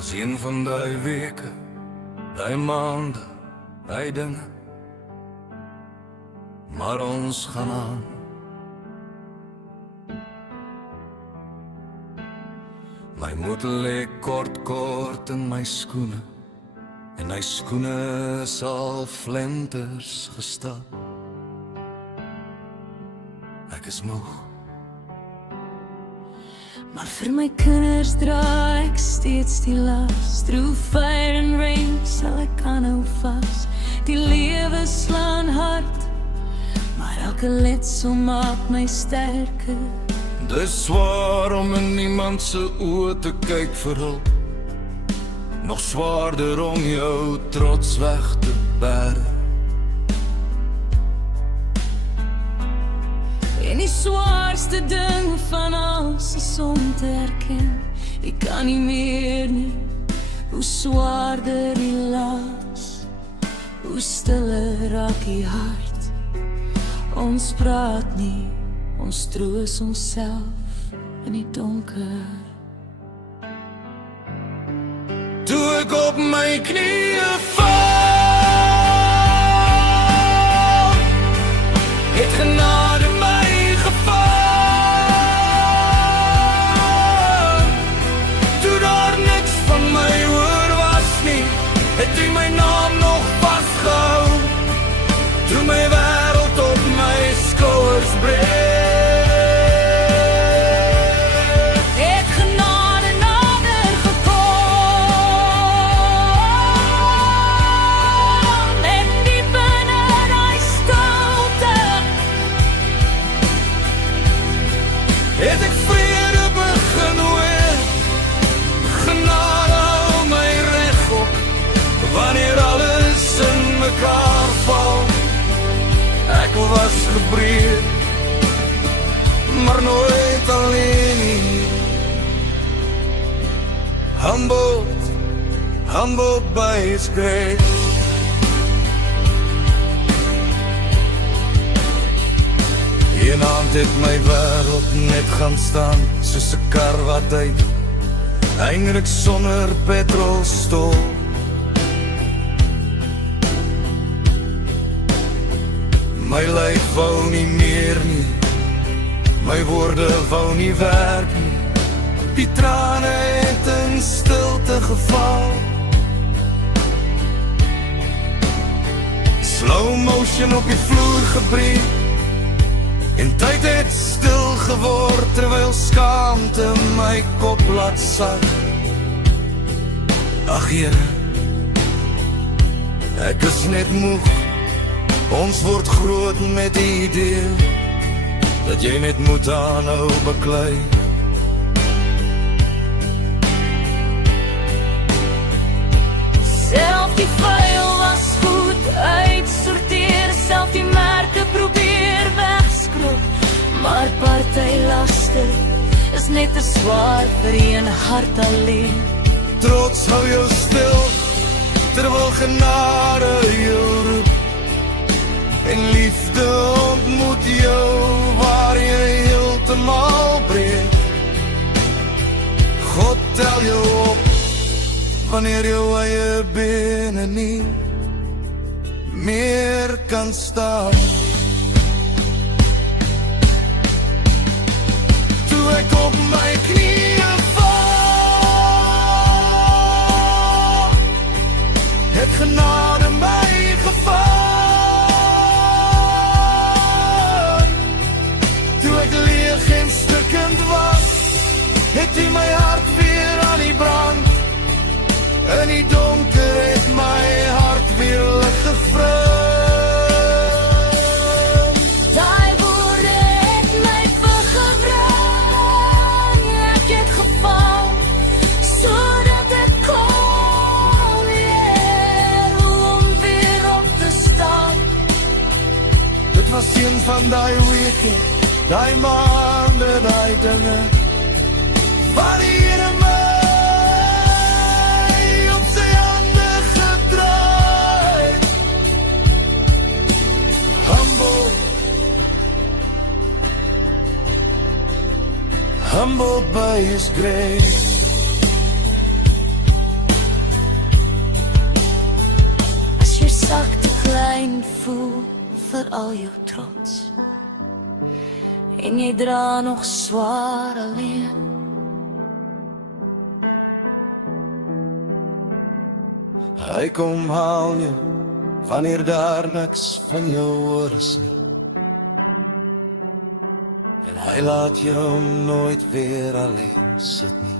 was een van die weke, die maande, die dinge. Maar ons gaan aan. My moed lê kort in my skoene, en my skoene is al flenters gestap. Ek is moeg. Maar vir my kinders dra ek steeds die las. Through fire and rain sal ek aanhou vas. Die lewe slaan hard, maar elke letsel maak my sterker. Dis swaar om in niemand se oë te kyk vir hulp. Nog swaarder om jou trots weg te bære. En die swaarste ding van alles is om te erken, jy kan nie meer nie. Hoe swaarder die las, hoe stiller raak die hart. Ons praat nie, ons troos onsself in die donker. Toe ek op my knieë val, het genade my geval. Toe daar niks van my oor was nie, het hy my naam nog vastgehou. Toe my wêreld op my skouers breek, het ek vrede begin hoor. Genade hou my reg op, wanneer alles in mekaar val. Ek was gebreed, maar nooit alleen nie. Humbled by His grace. Eenaand het my wêreld net gaan staan, soos 'n kar wat eindelijk sonder petrol stol. My lyf wou nie meer nie, my woorde wou nie werk nie. Die trane het in stilte geval. Slow motion op die vloer gebreek, en tyd het stil geword, terwyl skaamte my kop laat sak. Ag Here, ek is net moeg. Ons word groot met die idee, dat jy net moet aanhou beklei. Self die vuil was goed uitsorteer, self die merke probeer wegskrop. Maar partylaste is net te zwaar vir een hart alleen. Trots hou jou stil, terwyl genade jou roep. En liefde ontmoet jou, waar jy heeltemal breek. God tel jou op, wanneer jou eie bene nie meer kan staan. Toe ek op my knieë val, het genade my geval. Toe ek leeg en stukkend was, het hy my hart weer aan die brand. In die donker het my hart weer lig gevring. Daai woorde het my vergebring. Ek het geval, sodat ek kon leer om weer op te staan. Dit was een van die weke, die maande, die dinge, waar die Here my op sy hande gedraai. Humbled by His grace. pyn voel vir al jou trots. En jy dra nog swaar alleen. Hy kom haal jou wanneer daar niks van jou hoor is nie. En hy laat jou nooit weer alleen sit nie.